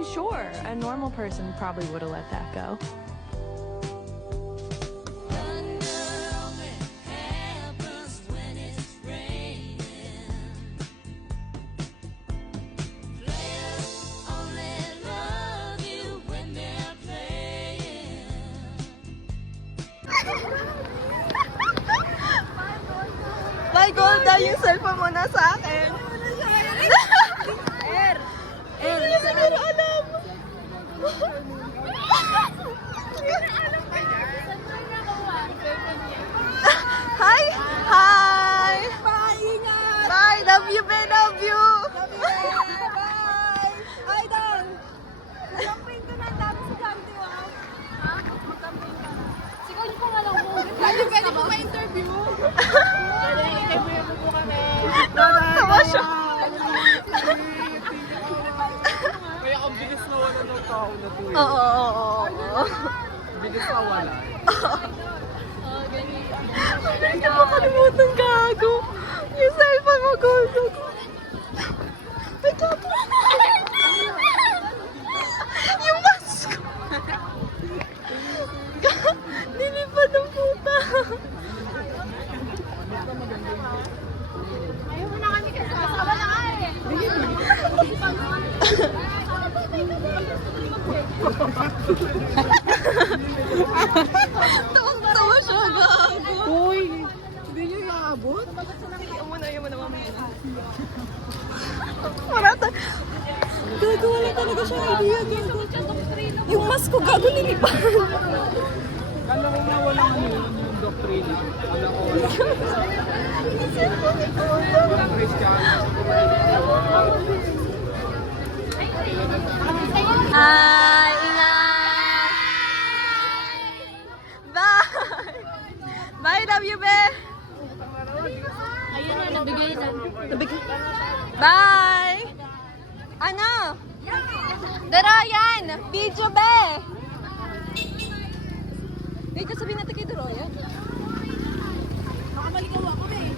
mean, sure, a normal person probably would have let that go. My Golda, yung cellphone mo na sa akin. Hindi na siguro alam. Hi! Hi! Bye, ingat! Bye! Love you, be! Love you! Bye! Ay, Dan! Campaign ko na ang dami sa Gandhi, wow. Ha? Mag-campaign ka na. Sigaw niyo pangalan mo. Pwede po ma-interview. Interview mo po kami. Tawa siya. Kaya ang bilis na wala ng tao na to eh. Oo. Bilis na wala. Hindi mo kalimutan, gago. Yung cellphone mo, Golda. Ay, gago. Yung mask ko. Nilipad ang puta. Ayaw mo na kami kasi kasama na nga eh. Tawang-tawa siya, gago. Uy! Hindi niyo iaabot? Ayaw mo na mamaya. Marata. Gago, wala talaga siyang idea, gago. Yung mask ko, gago, nilipad. Kala ko nga walang yung doctrine. Kala ko walang Christian. Hi, ingat! Bye! Bye, love you, be! Ayun na, nabigay na. Bye! Ano? Dara, yan! Video, be! Wait, sabihin natin kay Doroyan. Makamaligaw ako eh.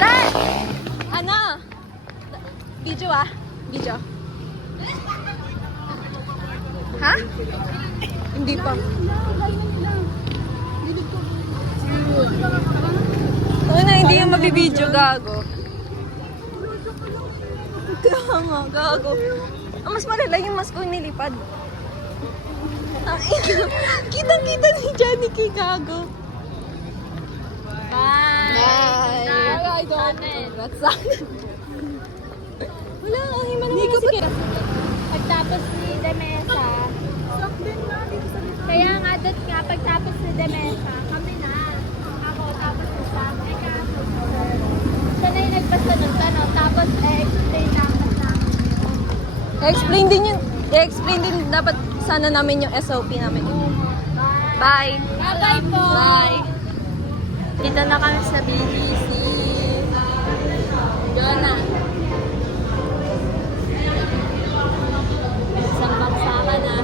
Dad! Ano? Video ah? Video. Ha? Hindi pa. Oo na, hindi yung mabibidyo, gago. Kaya nga, gago. Ang mas malala yung mas kong nilipad. Kitang-kita ni Johnny kay gago. Bye! Bye! Bye, Donald. Congrats sa akin. Wala, ang hima naman na sige. Pagtapos ni Demesa, kaya nga doon nga, pagtapos ni Demesa, kami na. Ako, tapos ni Sam, siya na yung nagbasta ng tanong, tapos explain namin namin. I-explain din dapat sana namin yung SOP namin. Bye! Bye po! Bye! Dito na kami sa BGC. Jonah. Isang baksakan na.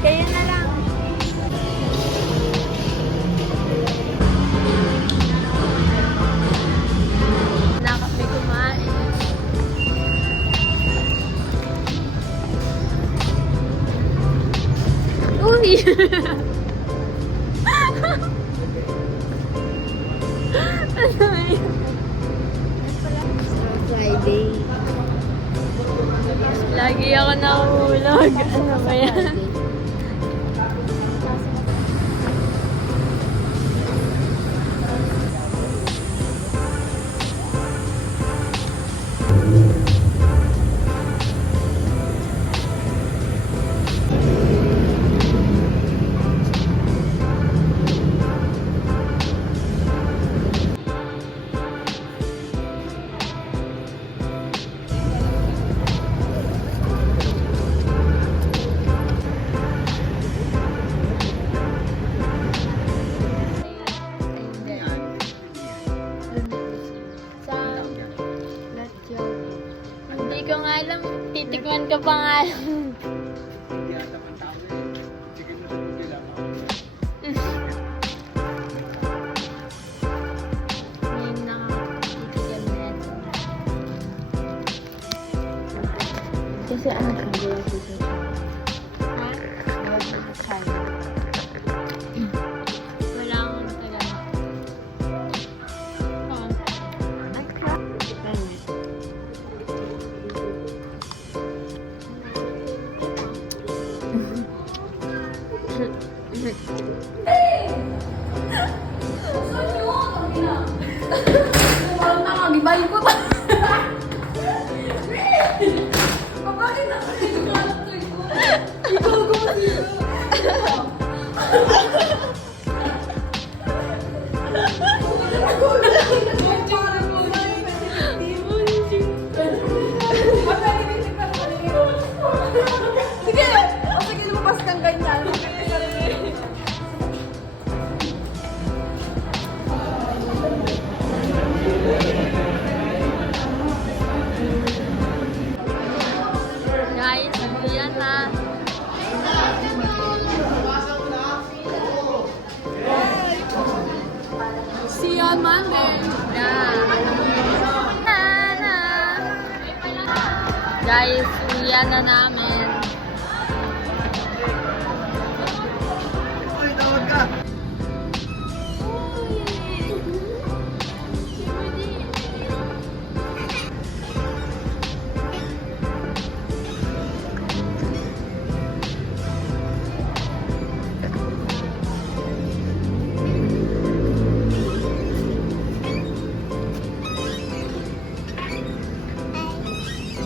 Kaya na lang. Na kami kumain. Uy! Ano yun? Friday. Lagi ako nahulog. Ano ba yan? Hindi ko nga alam. Titikman ka pa nga alam. Kasi ano siya, wala siya. Wala akong tagal. Sige! O sige, lumabas kang ganyan. Guys, yan na. See you on Monday. Yeah. Guys, uwian na namin.